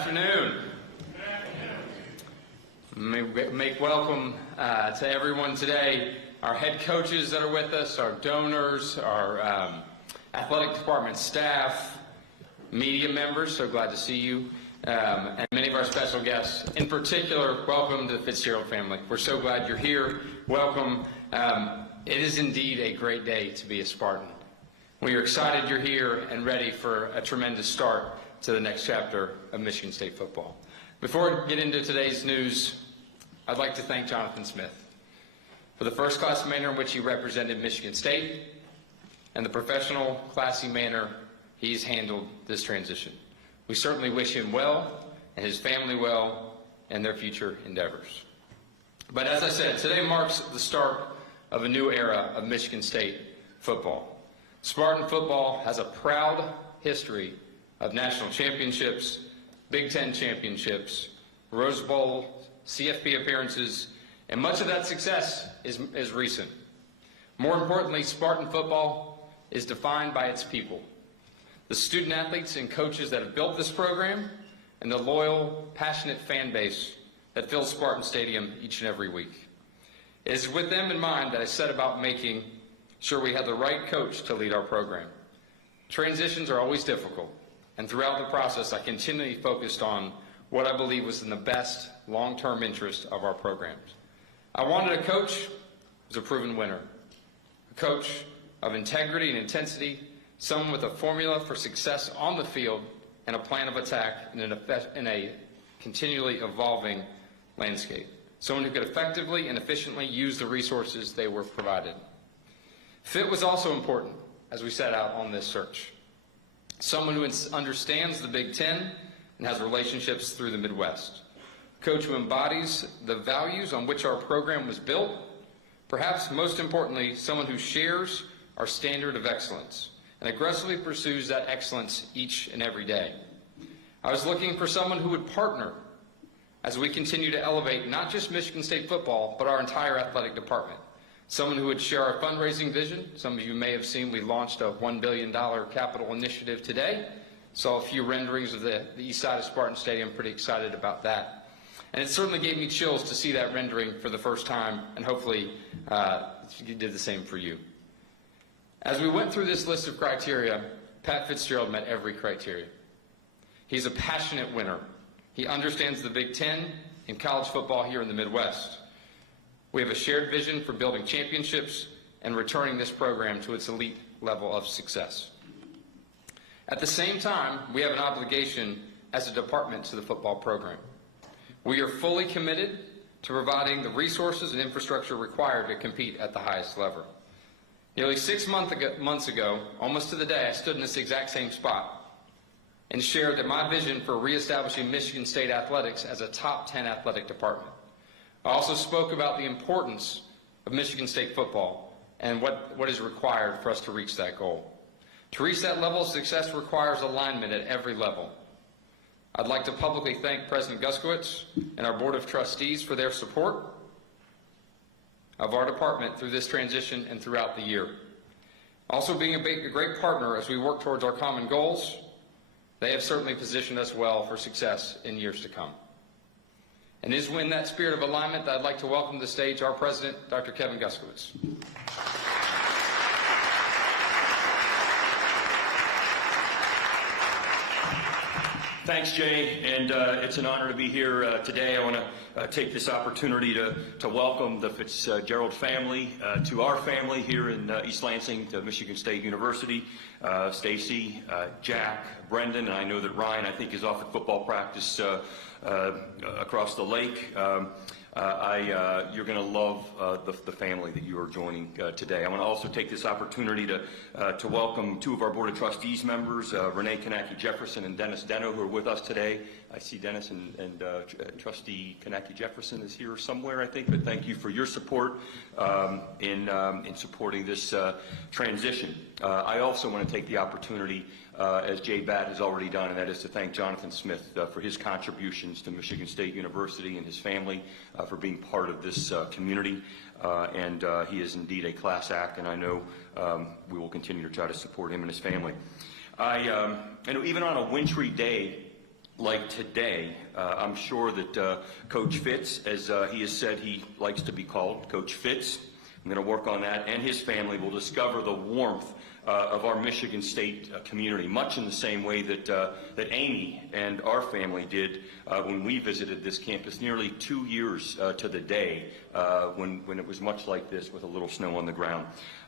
afternoon. Make welcome to everyone today, our head coaches that are with us, our donors, our athletic department staff, media members, so glad to see you, and many of our special guests. In particular, welcome to the Fitzgerald family. We're so glad you're here. Welcome. It is indeed a great day to be a Spartan. We are excited you're here and ready for a tremendous start to the next chapter of Michigan State football. Before we get into today's news, I'd like to thank Jonathan Smith for the first-class manner in which he represented Michigan State and the professional, classy manner he's handled this transition. We certainly wish him well and his family well in their future endeavors. But as I said, today marks the start of a new era of Michigan State football. Spartan football has a proud history of national championships, Big Ten championships, Rose Bowl, CFP appearances, and much of that success is recent. More importantly, Spartan football is defined by its people, the student athletes and coaches that have built this program, and the loyal, passionate fan base that fills Spartan Stadium each and every week. It is with them in mind that I set about making sure we had the right coach to lead our program. Transitions are always difficult, and throughout the process, I continually focused on what I believe was in the best long-term interest of our programs. I wanted a coach who was a proven winner, a coach of integrity and intensity, someone with a formula for success on the field and a plan of attack in a continually evolving landscape, someone who could effectively and efficiently use the resources they were provided. Fit was also important as we set out on this search. Someone who understands the Big Ten and has relationships through the Midwest. A coach who embodies the values on which our program was built. Perhaps most importantly, someone who shares our standard of excellence and aggressively pursues that excellence each and every day. I was looking for someone who would partner as we continue to elevate not just Michigan State football, but our entire athletic department. Someone who would share our fundraising vision. Some of you may have seen we launched a $1 billion capital initiative today. Saw a few renderings of the east side of Spartan Stadium. Pretty excited about that. And it certainly gave me chills to see that rendering for the first time, and hopefully it did the same for you. As we went through this list of criteria, Pat Fitzgerald met every criteria. He's a passionate winner. He understands the Big Ten and college football here in the Midwest. We have a shared vision for building championships and returning this program to its elite level of success. At the same time, we have an obligation as a department to the football program. We are fully committed to providing the resources and infrastructure required to compete at the highest level. Nearly 6 months ago, almost to the day, I stood in this exact same spot and shared that my vision for reestablishing Michigan State athletics as a top 10 athletic department. I also spoke about the importance of Michigan State football and what is required for us to reach that goal. To reach that level of success requires alignment at every level. I'd like to publicly thank President Guskowitz and our Board of Trustees for their support of our department through this transition and throughout the year. Also being a great partner as we work towards our common goals, they have certainly positioned us well for success in years to come. And it is in that spirit of alignment that I'd like to welcome to the stage our President, Dr. Kevin Guskowitz. Thanks, Jay, and it's an honor to be here today. I want to take this opportunity to welcome the Fitzgerald family to our family here in East Lansing, to Michigan State University. Stacy, Jack, Brendan, and I know that Ryan, I think, is off at football practice across the lake. You're going to love the family that you are joining today. I want to also take this opportunity to welcome two of our Board of Trustees members, Renee Kanaki-Jefferson and Dennis Deno, who are with us today. I see Dennis and Trustee Kanaki-Jefferson is here somewhere, I think, but thank you for your support in supporting this transition. I also want to take the opportunity, as Jay Batt has already done, and that is to thank Jonathan Smith for his contributions to Michigan State University and his family for being part of this community. And he is indeed a class act, and I know we will continue to try to support him and his family. And even on a wintry day like today, I'm sure that Coach Fitz, as he has said he likes to be called, Coach Fitz, I'm going to work on that, and his family will discover the warmth of our Michigan State community, much in the same way that that Amy and our family did when we visited this campus nearly 2 years to the day when it was much like this with a little snow on the ground.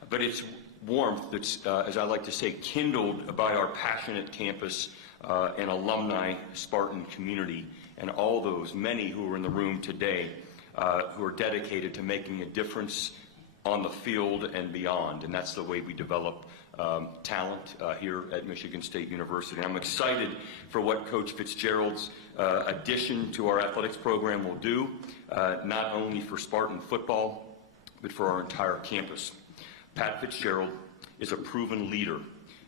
But it's warmth that's, as I like to say, kindled by our passionate campus and alumni Spartan community, and all those, many who are in the room today, who are dedicated to making a difference on the field and beyond. And that's the way we develop talent here at Michigan State University. And I'm excited for what Coach Fitzgerald's addition to our athletics program will do, not only for Spartan football, but for our entire campus. Pat Fitzgerald is a proven leader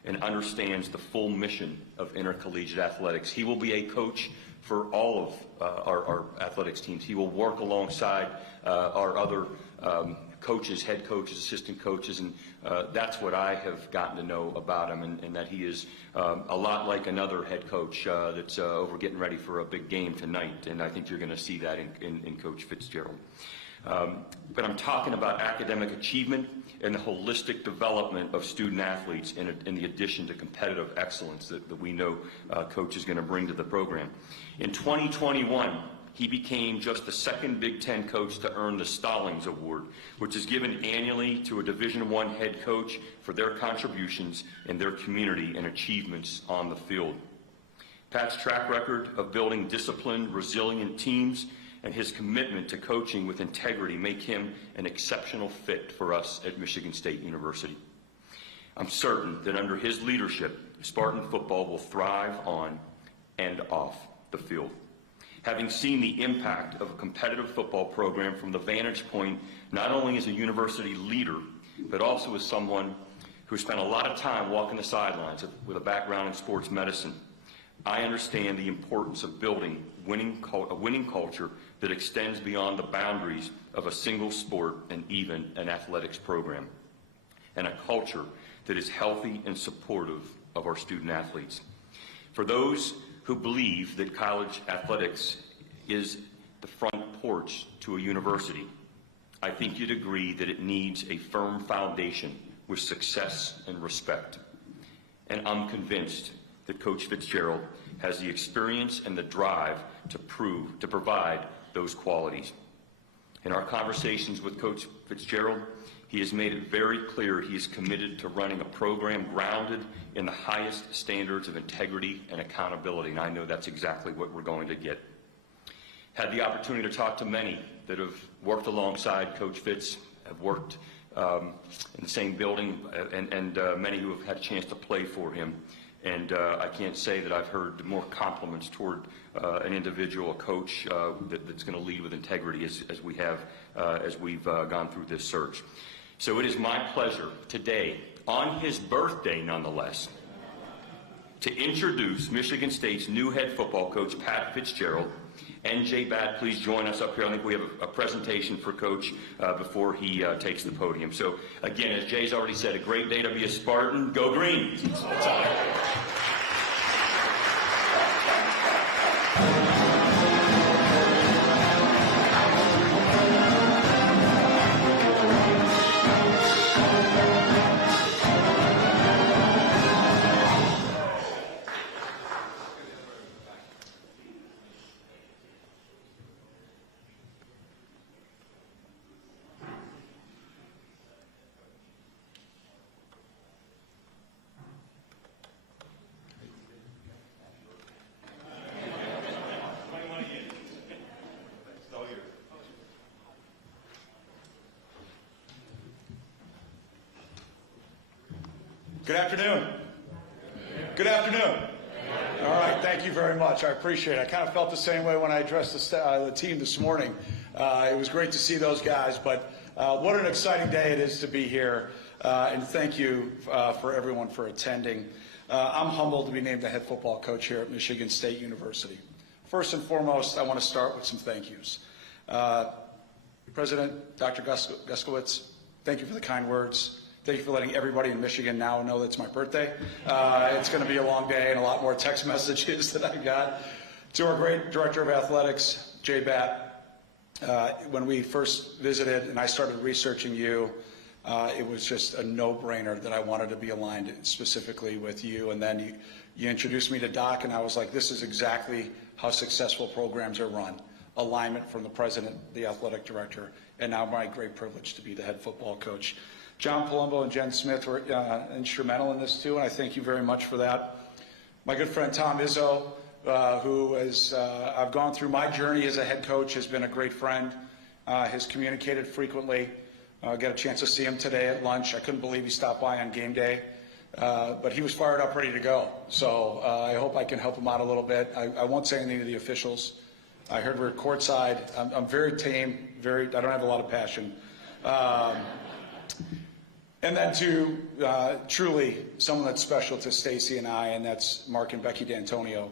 and understands the full mission of intercollegiate athletics. He will be a coach for all of our athletics teams. He will work alongside our other coaches, head coaches, assistant coaches, and that's what I have gotten to know about him, and that he is a lot like another head coach that's over getting ready for a big game tonight, and I think you're going to see that in Coach Fitzgerald. But I'm talking about academic achievement and the holistic development of student athletes in the addition to competitive excellence that we know Coach is going to bring to the program. In 2021, he became just the second Big Ten coach to earn the Stallings Award, which is given annually to a Division I head coach for their contributions in their community and achievements on the field. Pat's track record of building disciplined, resilient teams and his commitment to coaching with integrity make him an exceptional fit for us at Michigan State University. I'm certain that under his leadership, Spartan football will thrive on and off the field. Having seen the impact of a competitive football program from the vantage point, not only as a university leader, but also as someone who spent a lot of time walking the sidelines with a background in sports medicine, I understand the importance of building a winning culture that extends beyond the boundaries of a single sport and even an athletics program, and a culture that is healthy and supportive of our student athletes. For those who believe that college athletics is the front porch to a university, I think you'd agree that it needs a firm foundation with success and respect. And I'm convinced that Coach Fitzgerald has the experience and the drive to provide those qualities. In our conversations with Coach Fitzgerald, he has made it very clear he is committed to running a program grounded in the highest standards of integrity and accountability, and I know that's exactly what we're going to get. Had the opportunity to talk to many that have worked alongside Coach Fitz, have worked in the same building, and many who have had a chance to play for him. And I can't say that I've heard more compliments toward an individual, a coach that's going to lead with integrity as we've gone through this search. So it is my pleasure today, on his birthday nonetheless, to introduce Michigan State's new head football coach, Pat Fitzgerald. NJ Bat, please join us up here. I think we have a presentation for Coach before he takes the podium. So again, as Jay's already said, a great day to be a Spartan. Go Green! Good afternoon. Good afternoon. All right, thank you very much. I appreciate it. I kind of felt the same way when I addressed the team this morning. It was great to see those guys, but what an exciting day it is to be here, and thank you for everyone for attending. I'm humbled to be named the head football coach here at Michigan State University. First and foremost, I want to start with some thank yous. President Dr. Guskowitz, thank you for the kind words. Thank you for letting everybody in Michigan now know that it's my birthday. It's going to be a long day and a lot more text messages that I got. To our great Director of Athletics, Jay Batt, when we first visited and I started researching you, it was just a no-brainer that I wanted to be aligned specifically with you. And then you introduced me to Doc, and I was like, this is exactly how successful programs are run. Alignment from the president, the athletic director, and now my great privilege to be the head football coach. John Palumbo and Jen Smith were instrumental in this too, and I thank you very much for that. My good friend Tom Izzo, who is, I've gone through my journey as a head coach, has been a great friend, has communicated frequently. I got a chance to see him today at lunch. I couldn't believe he stopped by on game day, but he was fired up, ready to go. So I hope I can help him out a little bit. I won't say anything to the officials. I heard we're courtside. I'm very tame, I don't have a lot of passion. And then to truly someone that's special to Stacy and I, and that's Mark and Becky D'Antonio,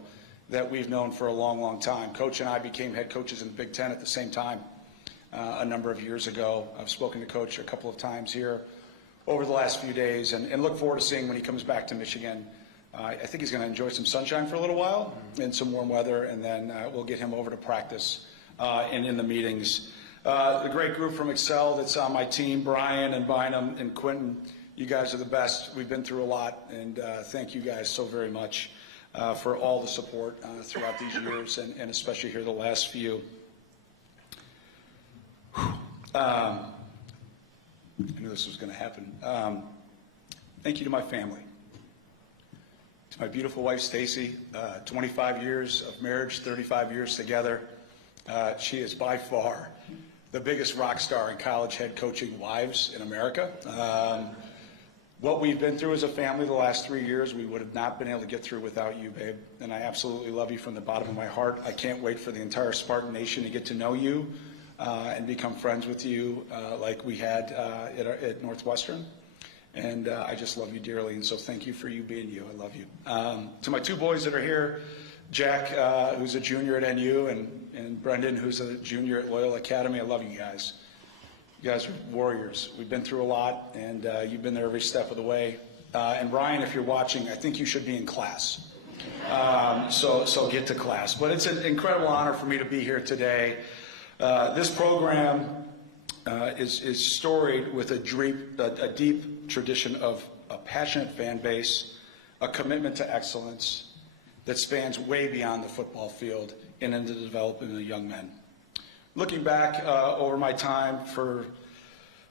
that we've known for a long, long time. Coach and I became head coaches in the Big Ten at the same time a number of years ago. I've spoken to Coach a couple of times here over the last few days, and look forward to seeing when he comes back to Michigan. I think he's going to enjoy some sunshine for a little while and some warm weather, and then we'll get him over to practice and in the meetings. The great group from Excel that's on my team, Brian and Bynum and Quentin, you guys are the best. We've been through a lot, and thank you guys so very much for all the support throughout these years, and especially here the last few. I knew this was going to happen. Thank you to my family. To my beautiful wife, Stacy, 25 years of marriage, 35 years together. She is by far the biggest rock star in college head coaching wives in America. What we've been through as a family the last 3 years, we would have not been able to get through without you, babe. And I absolutely love you from the bottom of my heart. I can't wait for the entire Spartan Nation to get to know you and become friends with you like we had at Northwestern. And I just love you dearly, and so thank you for you being you. I love you. To my two boys that are here, Jack, who's a junior at NU, and Brendan, who's a junior at Loyola Academy, I love you guys. You guys are warriors. We've been through a lot, and you've been there every step of the way. And Brian, if you're watching, I think you should be in class. So get to class. But it's an incredible honor for me to be here today. This program is storied with a deep tradition of a passionate fan base, a commitment to excellence that spans way beyond the football field and into the development of young men. Looking back over my time for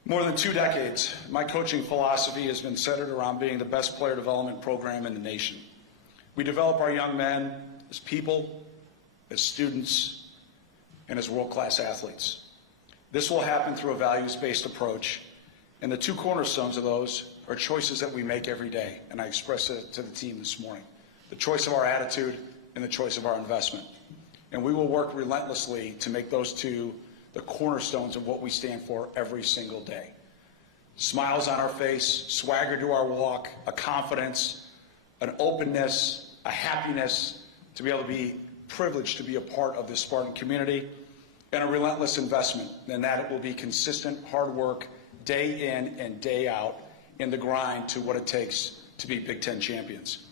more than 2 decades, my coaching philosophy has been centered around being the best player development program in the nation. We develop our young men as people, as students, and as world-class athletes. This will happen through a values-based approach, and the 2 cornerstones of those are choices that we make every day, and I expressed it to the team this morning. The choice of our attitude and the choice of our investment. And we will work relentlessly to make those 2 the cornerstones of what we stand for every single day. Smiles on our face, swagger to our walk, a confidence, an openness, a happiness to be able to be privileged to be a part of this Spartan community, and a relentless investment, and that it will be consistent hard work day in and day out in the grind to what it takes to be Big Ten champions.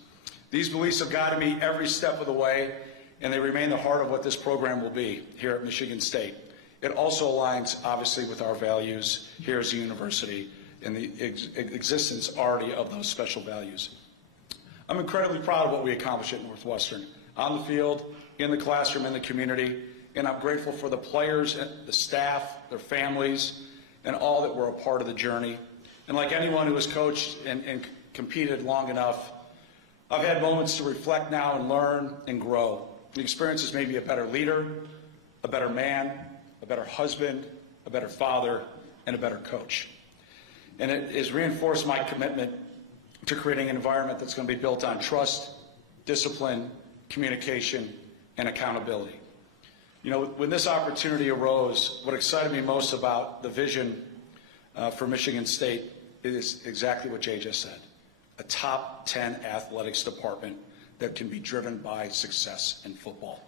These beliefs have guided me every step of the way, and they remain the heart of what this program will be here at Michigan State. It also aligns, obviously, with our values here as a university and the existence already of those special values. I'm incredibly proud of what we accomplished at Northwestern, on the field, in the classroom, in the community, and I'm grateful for the players, the staff, their families, and all that were a part of the journey. And like anyone who has coached and competed long enough, I've had moments to reflect now and learn and grow. The experience has made me a better leader, a better man, a better husband, a better father, and a better coach. And it has reinforced my commitment to creating an environment that's going to be built on trust, discipline, communication, and accountability. You know, when this opportunity arose, what excited me most about the vision for Michigan State is exactly what Jay just said. A top 10 athletics department that can be driven by success in football.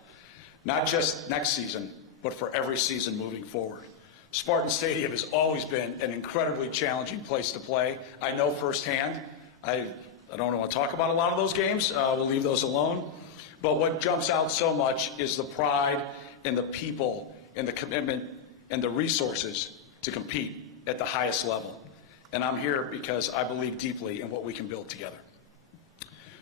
Not just next season, but for every season moving forward. Spartan Stadium has always been an incredibly challenging place to play. I know firsthand. I don't want to talk about a lot of those games. We'll leave those alone. But what jumps out so much is the pride and the people and the commitment and the resources to compete at the highest level. And I'm here because I believe deeply in what we can build together.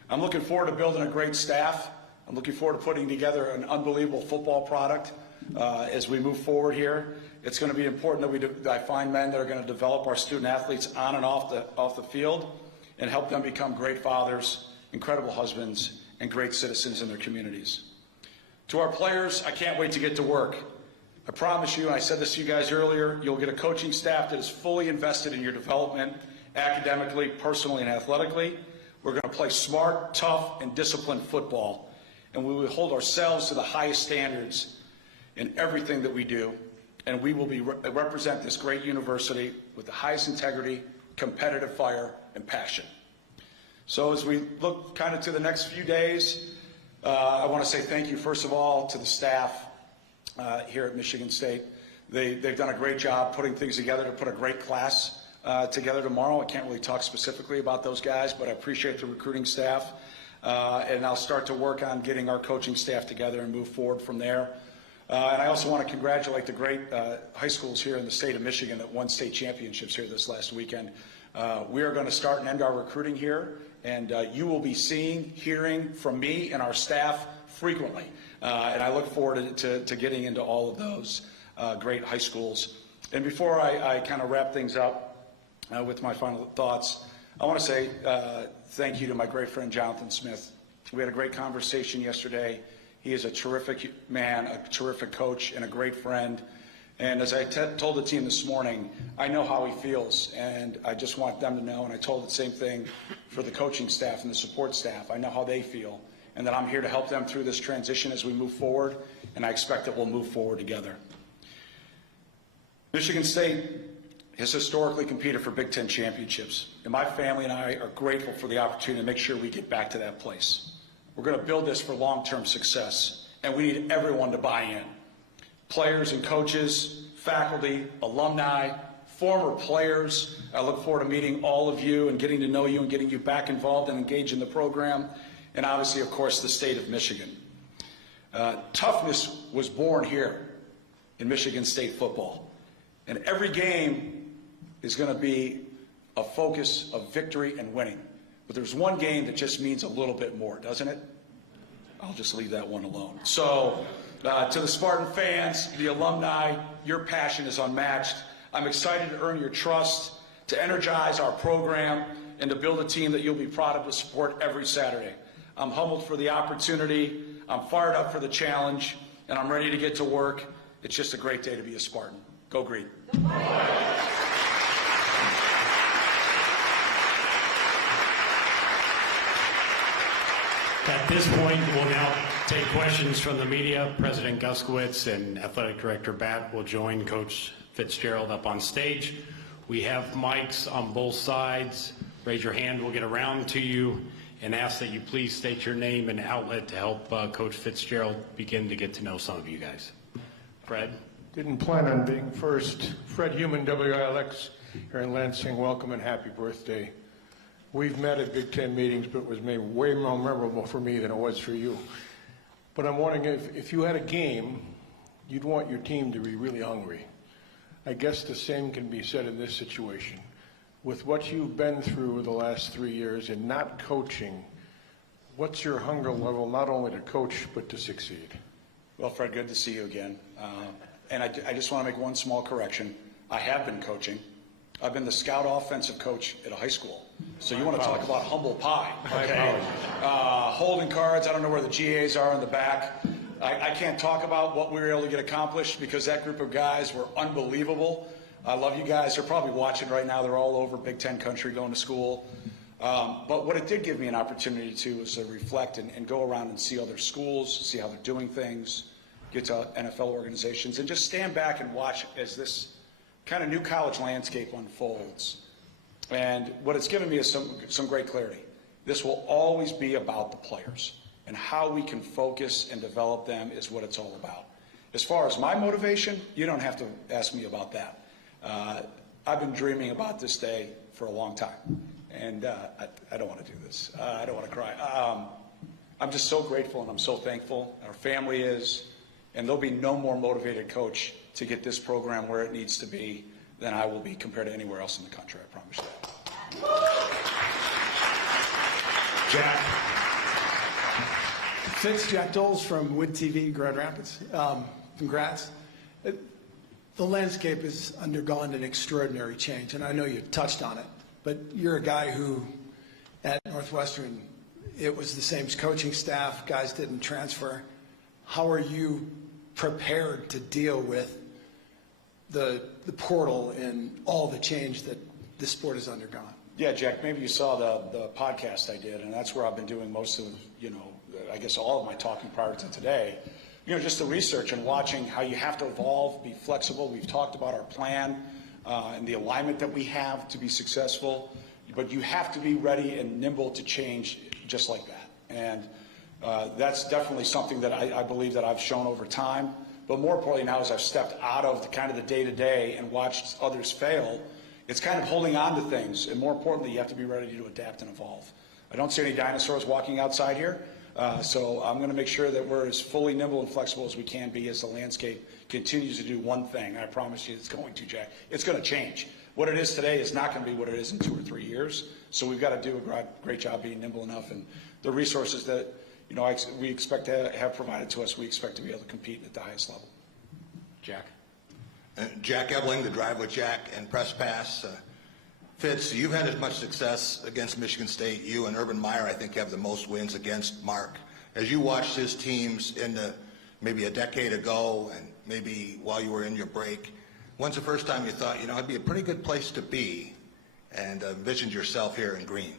I'm looking forward to building a great staff. I'm looking forward to putting together an unbelievable football product as we move forward here. It's going to be important that I find men that are going to develop our student athletes on and off the field and help them become great fathers, incredible husbands, and great citizens in their communities. To our players, I can't wait to get to work. I promise you, and I said this to you guys earlier, you'll get a coaching staff that is fully invested in your development, academically, personally, and athletically. We're going to play smart, tough, and disciplined football, and we will hold ourselves to the highest standards in everything that we do, and we will represent this great university with the highest integrity, competitive fire, and passion. So as we look kind of to the next few days, I want to say thank you, first of all, to the staff here at Michigan State. They've done a great job putting things together to put a great class together tomorrow. I can't really talk specifically about those guys, but I appreciate the recruiting staff. And I'll start to work on getting our coaching staff together and move forward from there. And I also want to congratulate the great high schools here in the state of Michigan that won state championships here this last weekend. We are going to start and end our recruiting here, and you will be seeing, hearing from me and our staff frequently. And I look forward to getting into all of those great high schools. And before I kind of wrap things up with my final thoughts, I want to say thank you to my great friend Jonathan Smith. We had a great conversation yesterday. He is a terrific man, a terrific coach, and a great friend. And as I told the team this morning, I know how he feels, and I just want them to know, and I told the same thing for the coaching staff and the support staff. I know how they feel, and that I'm here to help them through this transition as we move forward, and I expect that we'll move forward together. Michigan State has historically competed for Big Ten championships, and my family and I are grateful for the opportunity to make sure we get back to that place. We're going to build this for long-term success, and we need everyone to buy in. Players and coaches, faculty, alumni, former players. I look forward to meeting all of you and getting to know you and getting you back involved and engaged in the program. And obviously, of course, the state of Michigan. Toughness was born here in Michigan State football. And every game is going to be a focus of victory and winning. But there's one game that just means a little bit more, doesn't it? I'll just leave that one alone. So, to the Spartan fans, the alumni, your passion is unmatched. I'm excited to earn your trust, to energize our program, and to build a team that you'll be proud of to support every Saturday. I'm humbled for the opportunity. I'm fired up for the challenge, and I'm ready to get to work. It's just a great day to be a Spartan. Go Green. At this point, we'll now take questions from the media. President Guskowitz and Athletic Director Batt will join Coach Fitzgerald up on stage. We have mics on both sides. Raise your hand. We'll get around to you and ask that you please state your name and outlet to help Coach Fitzgerald begin to get to know some of you guys. Fred? Didn't plan on being first. Fred Human, WILX, here in Lansing. Welcome and happy birthday. We've met at Big Ten meetings, but it was maybe way more memorable for me than it was for you. But I'm wondering if you had a game, you'd want your team to be really hungry. I guess the same can be said in this situation. With what you've been through the last 3 years and not coaching, what's your hunger level, not only to coach, but to succeed? Well, Fred, good to see you again. And I just want to make one small correction. I have been coaching. I've been the scout offensive coach at a high school. So you want to talk about humble pie, okay? Holding cards, I don't know where the GAs are in the back. I can't talk about what we were able to get accomplished because that group of guys were unbelievable. I love you guys. They're probably watching right now. They're all over Big Ten country going to school. But what it did give me an opportunity to was to reflect and go around and see other schools, see how they're doing things, get to NFL organizations, and just stand back and watch as this kind of new college landscape unfolds. And what it's given me is some great clarity. This will always be about the players, and how we can focus and develop them is what it's all about. As far as my motivation, you don't have to ask me about that. I've been dreaming about this day for a long time, and I don't want to do this. I don't want to cry. I'm just so grateful and I'm so thankful. Our family is, and there'll be no more motivated coach to get this program where it needs to be than I will be compared to anywhere else in the country, I promise you that. Jack. Fitz, Jack Doles from Wood TV, Grand Rapids. Congrats. The landscape has undergone an extraordinary change, and I know you touched on it, but you're a guy who, at Northwestern, it was the same coaching staff, guys didn't transfer. How are you prepared to deal with the portal and all the change that the sport has undergone? Yeah, Jack, maybe you saw the podcast I did, and that's where I've been doing most of, I guess all of my talking prior to today. Just the research and watching how you have to evolve, be flexible. We've talked about our plan and the alignment that we have to be successful, but you have to be ready and nimble to change just like that. And that's definitely something that I believe that I've shown over time. But more importantly now, as I've stepped out of the day-to-day and watched others fail, it's kind of holding on to things. And more importantly, you have to be ready to adapt and evolve. I don't see any dinosaurs walking outside here. So I'm going to make sure that we're as fully nimble and flexible as we can be as the landscape continues to do one thing. I promise you it's going to, Jack. It's going to change. What it is today is not going to be what it is in 2 or 3 years. So we've got to do a great job being nimble enough. And the resources that we expect to have provided to us, we expect to be able to compete at the highest level. Jack. Jack Ebling, the Drive with Jack and Press Pass. Fitz, you've had as much success against Michigan State. You and Urban Meyer, I think, have the most wins against Mark. As you watched his teams maybe a decade ago and maybe while you were in your break, when's the first time you thought, it'd be a pretty good place to be and envisioned yourself here in green?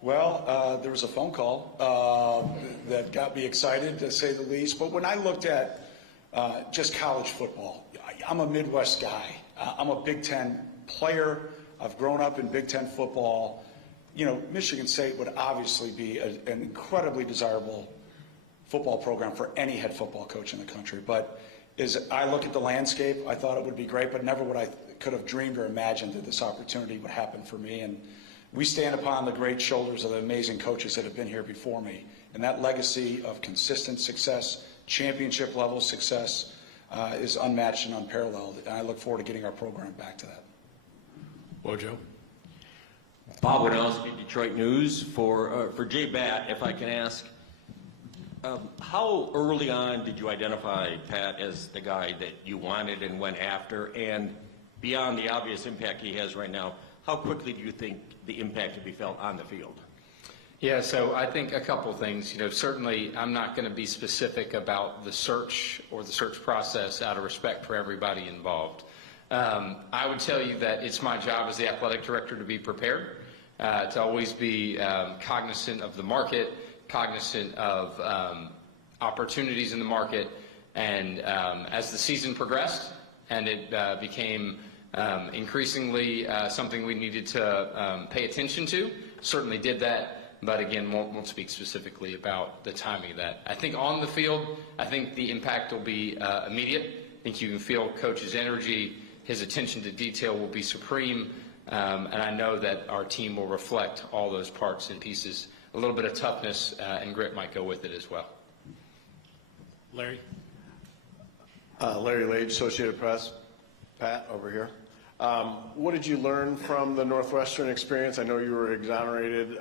Well, there was a phone call that got me excited, to say the least. But when I looked at just college football, I'm a Midwest guy. I'm a Big Ten player. I've grown up in Big Ten football. Michigan State would obviously be an incredibly desirable football program for any head football coach in the country. But as I look at the landscape, I thought it would be great, but never would I could have dreamed or imagined that this opportunity would happen for me. And we stand upon the great shoulders of the amazing coaches that have been here before me. And that legacy of consistent success, championship level success, is unmatched and unparalleled. And I look forward to getting our program back to that. Wojo. Bob Winowski, Detroit News. For Jay Batt, if I can ask, how early on did you identify Pat as the guy that you wanted and went after? And beyond the obvious impact he has right now, how quickly do you think the impact will be felt on the field? Yeah, so I think a couple of things. Certainly I'm not going to be specific about the search or the search process out of respect for everybody involved. I would tell you that it's my job as the athletic director to be prepared, to always be cognizant of the market, cognizant of opportunities in the market, and as the season progressed and it became increasingly something we needed to pay attention to, certainly did that, but again, won't speak specifically about the timing of that. I think on the field, I think the impact will be immediate. I think you can feel Coach's energy. His attention to detail will be supreme, and I know that our team will reflect all those parts and pieces. A little bit of toughness and grit might go with it as well. Larry. Larry Lage, Associated Press. Pat, over here. What did you learn from the Northwestern experience? I know you were exonerated,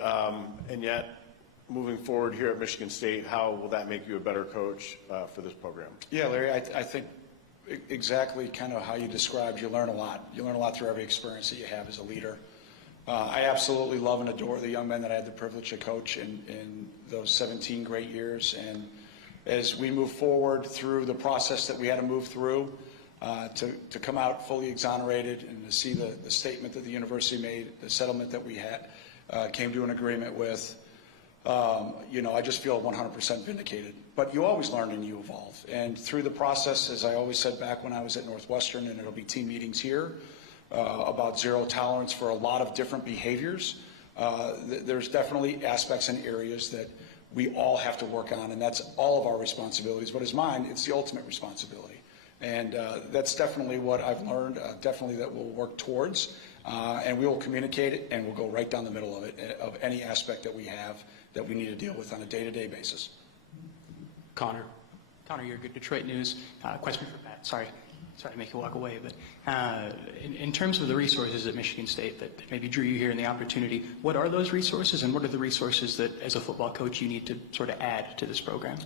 and yet moving forward here at Michigan State, how will that make you a better coach for this program? Yeah, Larry, I think exactly kind of how you described. You learn a lot. You learn a lot through every experience that you have as a leader. I absolutely love and adore the young men that I had the privilege to coach in those 17 great years. And as we move forward through the process that we had to move through, to come out fully exonerated and to see the statement that the university made, the settlement that we had, came to an agreement with, I just feel 100% vindicated. But you always learn and you evolve. And through the process, as I always said back when I was at Northwestern, and it'll be team meetings here, about zero tolerance for a lot of different behaviors, there's definitely aspects and areas that we all have to work on, and that's all of our responsibilities. But as mine, it's the ultimate responsibility. And that's definitely what I've learned, definitely that we'll work towards. And we will communicate it, and we'll go right down the middle of it, of any aspect that we have, that we need to deal with on a day-to-day basis. Connor, you're good. Detroit News. Question for Pat. Sorry to make you walk away, but in terms of the resources at Michigan State that maybe drew you here and the opportunity, what are those resources, and what are the resources that, as a football coach, you need to sort of add to this program?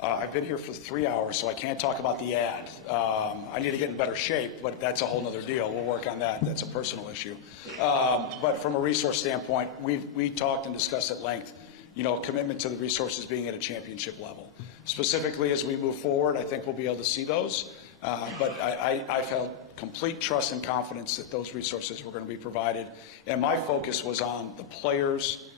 I've been here for 3 hours, so I can't talk about the ad. I need to get in better shape, but that's a whole nother deal. We'll work on that. That's a personal issue. But from a resource standpoint, we talked and discussed at length, commitment to the resources being at a championship level. Specifically, as we move forward, I think we'll be able to see those. But I felt complete trust and confidence that those resources were going to be provided. And my focus was on the players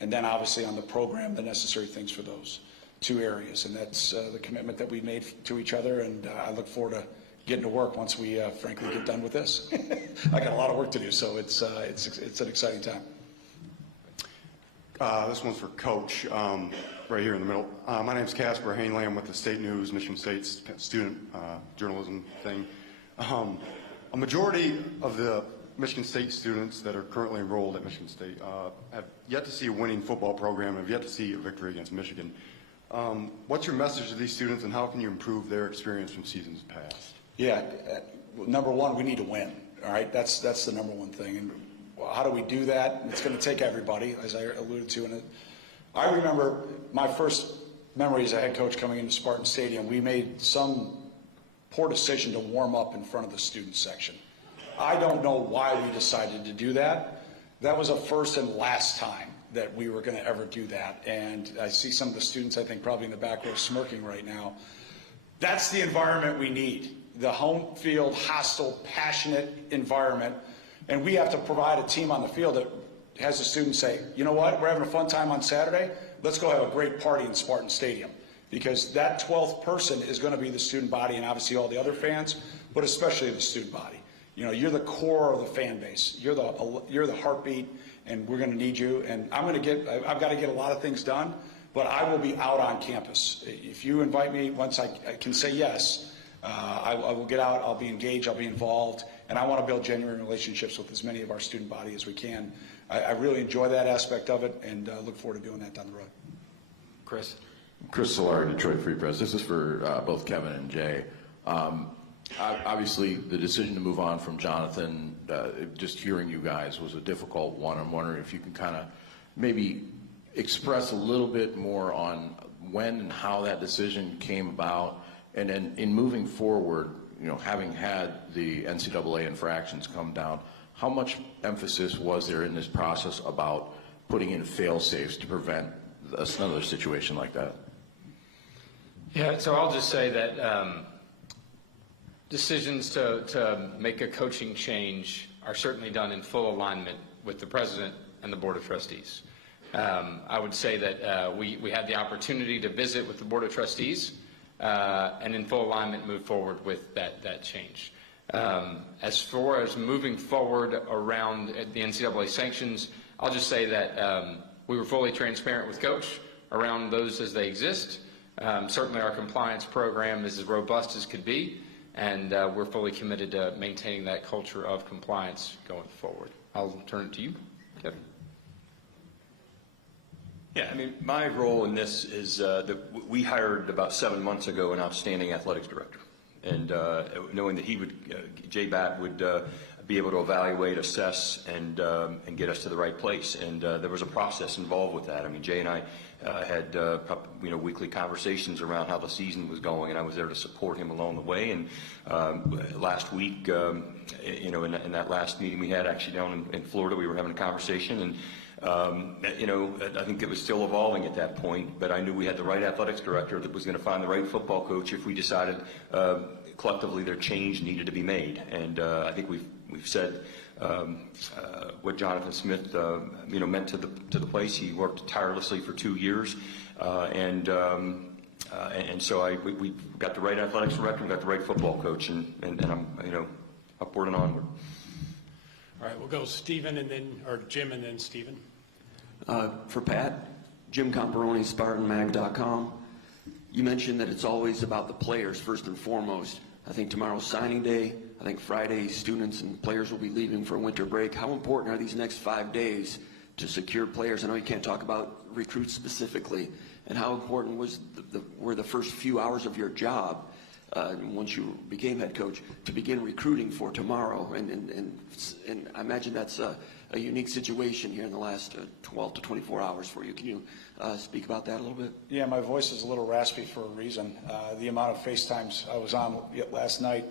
and then obviously on the program, the necessary things for those 2 areas. And that's the commitment that we made to each other. And I look forward to getting to work once we, frankly, get done with this. I got a lot of work to do, so it's an exciting time. This one's for Coach, right here in the middle. My name's Casper Hanley. I'm with the State News, Michigan State's student journalism thing. A majority of the Michigan State students that are currently enrolled at Michigan State have yet to see a winning football program, have yet to see a victory against Michigan. What's your message to these students, and how can you improve their experience from seasons past? Yeah, number one, we need to win. All right, that's the number one thing. And how do we do that? It's going to take everybody, as I alluded to. And I remember my first memory as a head coach coming into Spartan Stadium. We made some poor decision to warm up in front of the student section. I don't know why we decided to do that. That was a first and last time that we were going to ever do that. And I see some of the students, I think, probably in the back row smirking right now. That's the environment we need. The home field, hostile, passionate environment. And we have to provide a team on the field that has the students say, you know what, we're having a fun time on Saturday. Let's go have a great party in Spartan Stadium. Because that 12th person is going to be the student body and obviously all the other fans, but especially the student body. You're the core of the fan base. You're the heartbeat, and we're going to need you. And I've got to get a lot of things done, but I will be out on campus. If you invite me, once I can say yes, I will get out. I'll be engaged. I'll be involved. And I want to build genuine relationships with as many of our student body as we can. I really enjoy that aspect of it, and look forward to doing that down the road. Chris Solari, Detroit Free Press. This is for both Kevin and Jay. Obviously, the decision to move on from Jonathan, just hearing you guys, was a difficult one. I'm wondering if you can kind of maybe express a little bit more on when and how that decision came about, and then in moving forward, having had the NCAA infractions come down, how much emphasis was there in this process about putting in fail-safes to prevent another situation like that? Yeah, so I'll just say that decisions to make a coaching change are certainly done in full alignment with the president and the board of trustees. I would say that we had the opportunity to visit with the board of trustees and in full alignment move forward with that change. As far as moving forward around the NCAA sanctions, I'll just say that we were fully transparent with Coach around those as they exist. Certainly our compliance program is as robust as could be, and we're fully committed to maintaining that culture of compliance going forward. I'll turn it to you, Kevin. Yeah, I mean, my role in this is that we hired about 7 months ago an outstanding athletics director. And knowing that Jay Batt would be able to evaluate, assess, and get us to the right place. And there was a process involved with that. I mean, Jay and I had weekly conversations around how the season was going, and I was there to support him along the way. And last week, in that last meeting we had actually down in Florida, we were having a conversation, and I think it was still evolving at that point, but I knew we had the right athletics director that was going to find the right football coach if we decided collectively their change needed to be made. And I think we've said what Jonathan Smith meant to the place. He worked tirelessly for 2 years, and so we got the right athletics director, we got the right football coach, and I'm upward and onward. All right, we'll go Stephen or Jim and then Stephen. For Pat, Jim Comparoni, SpartanMag.com. You mentioned that it's always about the players first and foremost. I think tomorrow's signing day. I think Friday students and players will be leaving for a winter break. How important are these next 5 days to secure players? I know you can't talk about recruits specifically, and how important were the first few hours of your job once you became head coach to begin recruiting for tomorrow? And I imagine that's a unique situation here in the last 12 to 24 hours for you. Can you speak about that a little bit? Yeah, my voice is a little raspy for a reason. The amount of FaceTimes I was on last night,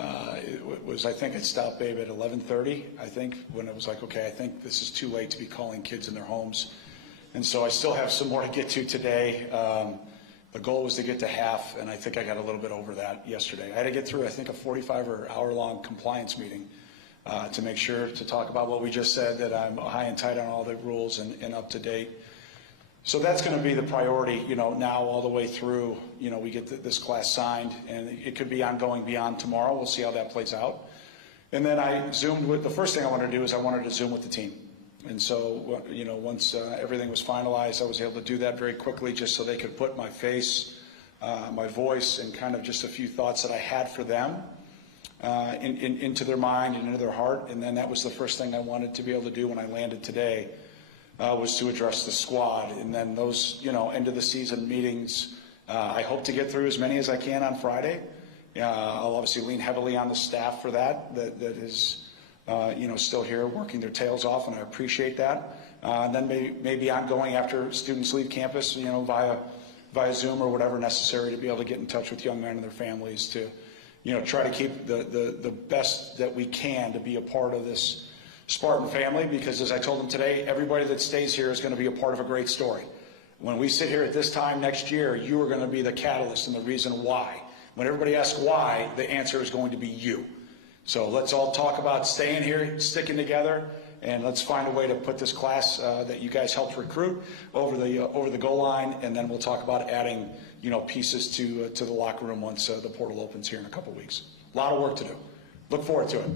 it was, I think it stopped Babe at 11:30, I think, when it was like, okay, I think this is too late to be calling kids in their homes. And so I still have some more to get to today. The goal was to get to half, and I think I got a little bit over that yesterday. I had to get through, I think, a 45 or hour-long compliance meeting to make sure to talk about what we just said, that I'm high and tight on all the rules and up to date. So that's going to be the priority, now all the way through, we get this class signed, and it could be ongoing beyond tomorrow. We'll see how that plays out. And then I Zoomed with, the first thing I wanted to do is I wanted to Zoom with the team. And so, once everything was finalized, I was able to do that very quickly just so they could put my face, my voice, and kind of just a few thoughts that I had for them into their mind and into their heart. And then that was the first thing I wanted to be able to do when I landed today, was to address the squad. And then those, end of the season meetings, I hope to get through as many as I can on Friday. I'll obviously lean heavily on the staff for that is still here working their tails off, and I appreciate that. And then maybe ongoing after students leave campus, via Zoom or whatever necessary to be able to get in touch with young men and their families to, try to keep the best that we can to be a part of this Spartan family, because as I told them today, everybody that stays here is going to be a part of a great story. When we sit here at this time next year, you are going to be the catalyst and the reason why. When everybody asks why, the answer is going to be you. So let's all talk about staying here, sticking together, and let's find a way to put this class that you guys helped recruit over the goal line, and then we'll talk about adding pieces to the locker room once the portal opens here in a couple weeks. A lot of work to do. Look forward to it.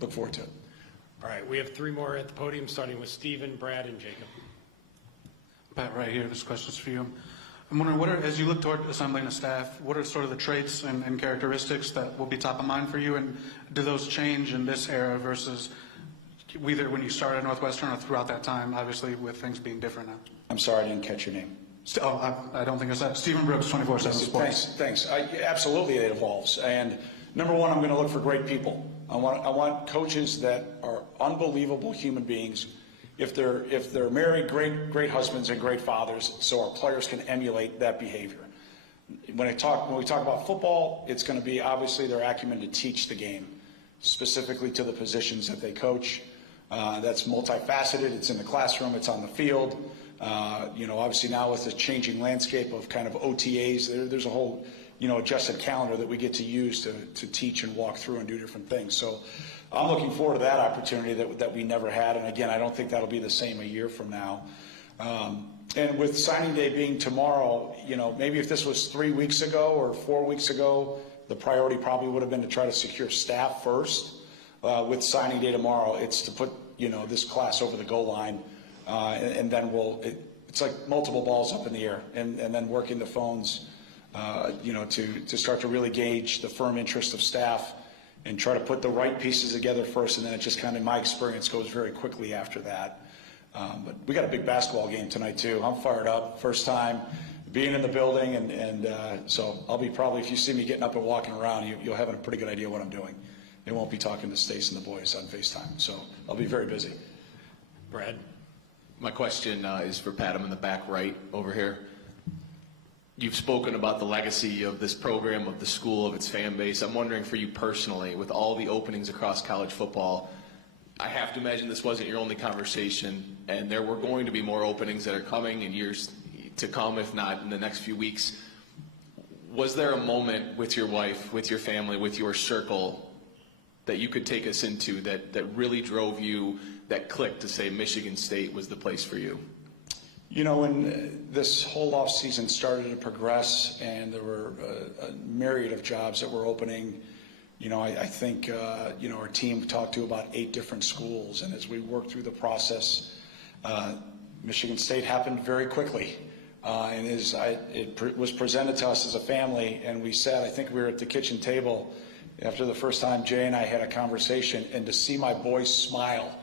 Look forward to it. All right, we have 3 more at the podium, starting with Stephen, Brad, and Jacob. Pat, right here, this question's for you. I'm wondering, as you look toward assembling a staff, what are sort of the traits and characteristics that will be top of mind for you, and do those change in this era versus either when you started at Northwestern or throughout that time, obviously with things being different now? I'm sorry, I didn't catch your name. I don't think it's that. Stephen Brooks, 24/7 Sports. Thanks. Absolutely, it evolves. And number one, I'm going to look for great people. I want coaches that are unbelievable human beings. If they're married, great husbands and great fathers, so our players can emulate that behavior. When we talk about football, it's going to be obviously their acumen to teach the game, specifically to the positions that they coach. That's multifaceted. It's in the classroom. It's on the field. Obviously now with the changing landscape of kind of OTAs, there's a whole adjusted calendar that we get to use to teach and walk through and do different things. So I'm looking forward to that opportunity that we never had. And again, I don't think that'll be the same a year from now. And with signing day being tomorrow, maybe if this was 3 weeks ago or 4 weeks ago, the priority probably would have been to try to secure staff first. With signing day tomorrow, it's to put, this class over the goal line. And then it's like multiple balls up in the air and then working the phones, to start to really gauge the firm interest of staff and try to put the right pieces together first, and then it just kind of, my experience, goes very quickly after that. But we got a big basketball game tonight too. I'm fired up, first time being in the building, and so I'll be probably, if you see me getting up and walking around, you'll have a pretty good idea what I'm doing. They won't be talking to Stace and the boys on FaceTime, so I'll be very busy. Brad? My question is for Pat. I'm in the back right over here. You've spoken about the legacy of this program, of the school, of its fan base. I'm wondering for you personally, with all the openings across college football, I have to imagine this wasn't your only conversation, and there were going to be more openings that are coming in years to come, if not in the next few weeks. Was there a moment with your wife, with your family, with your circle that you could take us into that really drove you, that clicked to say Michigan State was the place for you? When this whole off season started to progress and there were a myriad of jobs that were opening, I think, our team talked to about 8 different schools. And as we worked through the process, Michigan State happened very quickly. And it was presented to us as a family, and we sat, I think we were at the kitchen table after the first time Jay and I had a conversation, and to see my boys smile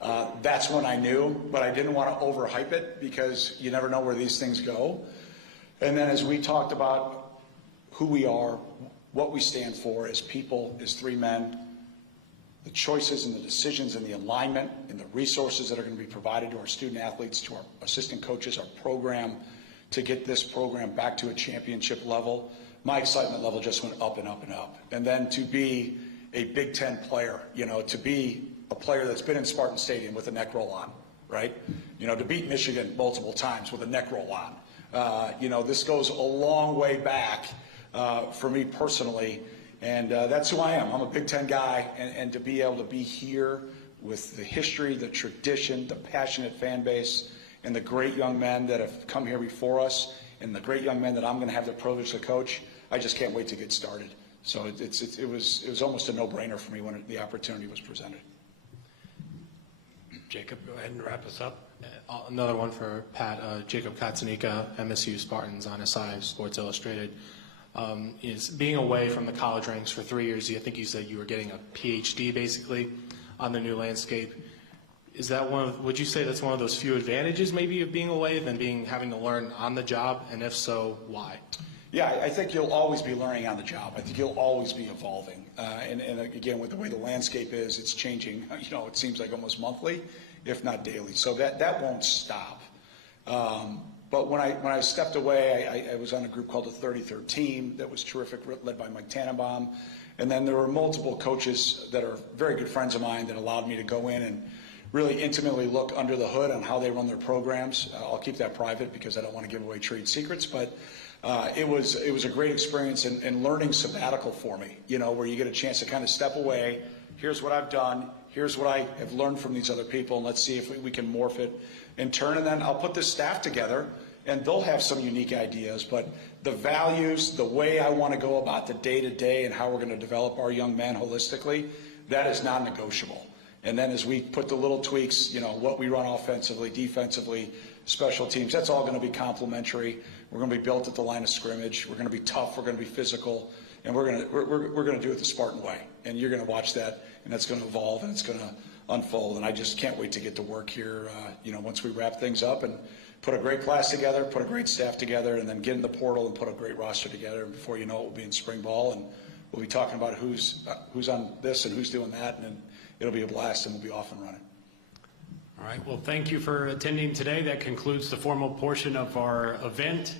That's when I knew, but I didn't want to overhype it because you never know where these things go. And then as we talked about who we are, what we stand for as people, as three men, the choices and the decisions and the alignment and the resources that are going to be provided to our student athletes, to our assistant coaches, our program, to get this program back to a championship level, my excitement level just went up and up and up. And then to be a Big Ten player, to be a player that's been in Spartan Stadium with a neck roll on, right? To beat Michigan multiple times with a neck roll on. This goes a long way back for me personally, and that's who I am. I'm a Big Ten guy, and to be able to be here with the history, the tradition, the passionate fan base, and the great young men that have come here before us, and the great young men that I'm going to have the privilege to coach, I just can't wait to get started. So it was almost a no-brainer for me when the opportunity was presented. Jacob, go ahead and wrap us up. Another one for Pat. Jacob Katzanika, MSU Spartans on SI Sports Illustrated. Is being away from the college ranks for 3 years, I think you said you were getting a PhD basically on the new landscape. Is that would you say that's one of those few advantages maybe of being away than having to learn on the job? And if so, why? Yeah, I think you'll always be learning on the job. I think you'll always be evolving. And again, with the way the landscape is, it's changing, it seems like almost monthly, if not daily. So that won't stop. But when I stepped away, I was on a group called the 33rd Team that was terrific, led by Mike Tannenbaum. And then there were multiple coaches that are very good friends of mine that allowed me to go in and really intimately look under the hood on how they run their programs. I'll keep that private because I don't want to give away trade secrets, but it was a great experience and learning sabbatical for me, where you get a chance to kind of step away. Here's what I've done. Here's what I have learned from these other people, and let's see if we can morph it in turn. And then I'll put this staff together, and they'll have some unique ideas. But the values, the way I want to go about the day-to-day and how we're going to develop our young men holistically, that is non-negotiable. And then as we put the little tweaks, what we run offensively, defensively, special teams, that's all going to be complementary. We're going to be built at the line of scrimmage. We're going to be tough. We're going to be physical. And we're going to do it the Spartan way. And you're going to watch that, and that's going to evolve, and it's going to unfold. And I just can't wait to get to work here, once we wrap things up and put a great class together, put a great staff together, and then get in the portal and put a great roster together. And before you know it, we'll be in spring ball, and we'll be talking about who's on this and who's doing that, and then it'll be a blast, and we'll be off and running. All right. Well, thank you for attending today. That concludes the formal portion of our event.